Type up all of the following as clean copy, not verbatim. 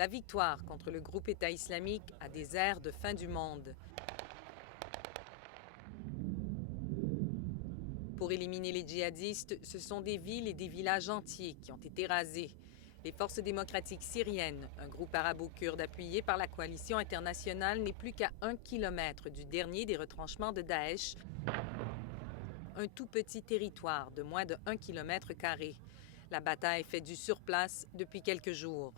La victoire contre le groupe État islamique a des airs de fin du monde. Pour éliminer les djihadistes, ce sont des villes et des villages entiers qui ont été rasés. Les forces démocratiques syriennes, un groupe arabo-kurde appuyé par la coalition internationale, n'est plus qu'à 1 kilomètre du dernier des retranchements de Daesh, un tout petit territoire de moins de 1 kilomètre carré. La bataille fait du surplace depuis quelques jours.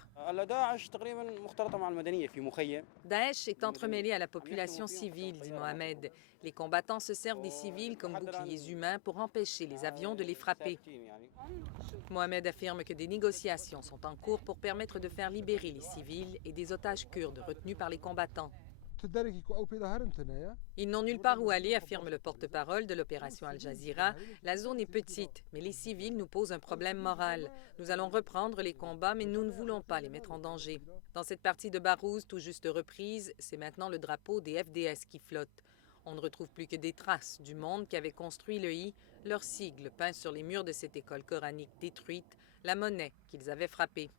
Daesh est entremêlé à la population civile, dit Mohamed. Les combattants se servent des civils comme boucliers humains pour empêcher les avions de les frapper. Mohamed affirme que des négociations sont en cours pour permettre de faire libérer les civils et des otages kurdes retenus par les combattants. Ils n'ont nulle part où aller, affirme le porte-parole de l'opération Al Jazeera. La zone est petite, mais les civils nous posent un problème moral. Nous allons reprendre les combats, mais nous ne voulons pas les mettre en danger. Dans cette partie de Barouz, tout juste reprise, c'est maintenant le drapeau des FDS qui flotte. On ne retrouve plus que des traces du monde qu'avait construit le I, leur sigle peint sur les murs de cette école coranique détruite, la monnaie qu'ils avaient frappée.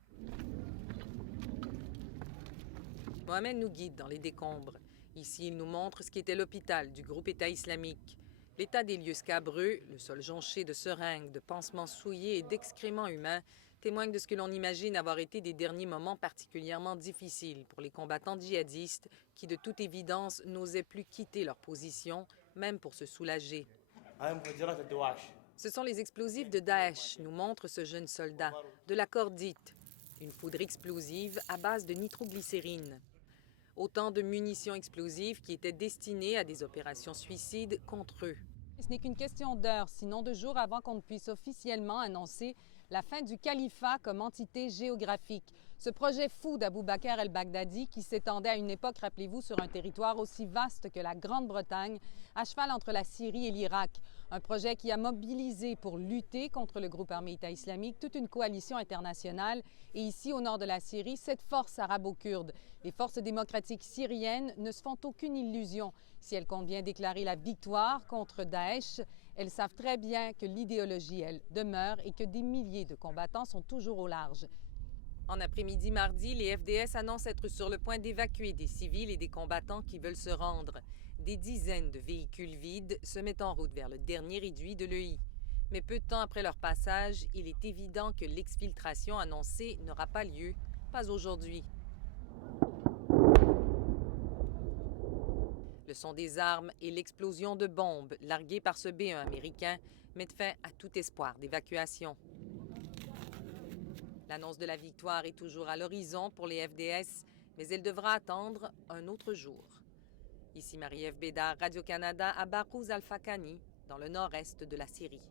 Mohamed nous guide dans les décombres. Ici, il nous montre ce qui était l'hôpital du groupe État islamique. L'état des lieux scabreux, le sol jonché de seringues, de pansements souillés et d'excréments humains témoignent de ce que l'on imagine avoir été des derniers moments particulièrement difficiles pour les combattants djihadistes qui, de toute évidence, n'osaient plus quitter leur position, même pour se soulager. Ce sont les explosifs de Daesh, nous montre ce jeune soldat, de la cordite, une poudre explosive à base de nitroglycérine. Autant de munitions explosives qui étaient destinées à des opérations suicides contre eux. Ce n'est qu'une question d'heures, sinon de jours, avant qu'on ne puisse officiellement annoncer la fin du califat comme entité géographique. Ce projet fou d'Abou Bakr el-Baghdadi qui s'étendait à une époque, rappelez-vous, sur un territoire aussi vaste que la Grande-Bretagne, à cheval entre la Syrie et l'Irak. Un projet qui a mobilisé pour lutter contre le groupe armé État islamique toute une coalition internationale. Et ici, au nord de la Syrie, cette force arabo-kurde. Les forces démocratiques syriennes ne se font aucune illusion. Si elles comptent bien déclarer la victoire contre Daesh, elles savent très bien que l'idéologie, elle, demeure et que des milliers de combattants sont toujours au large. En après-midi mardi, les FDS annoncent être sur le point d'évacuer des civils et des combattants qui veulent se rendre. Des dizaines de véhicules vides se mettent en route vers le dernier réduit de l'EI. Mais peu de temps après leur passage, il est évident que l'exfiltration annoncée n'aura pas lieu, pas aujourd'hui. Le son des armes et l'explosion de bombes larguées par ce B-1 américain mettent fin à tout espoir d'évacuation. L'annonce de la victoire est toujours à l'horizon pour les FDS, mais elle devra attendre un autre jour. Ici Marie-Ève Bédard, Radio-Canada, à Barouz Al-Fakani, dans le nord-est de la Syrie.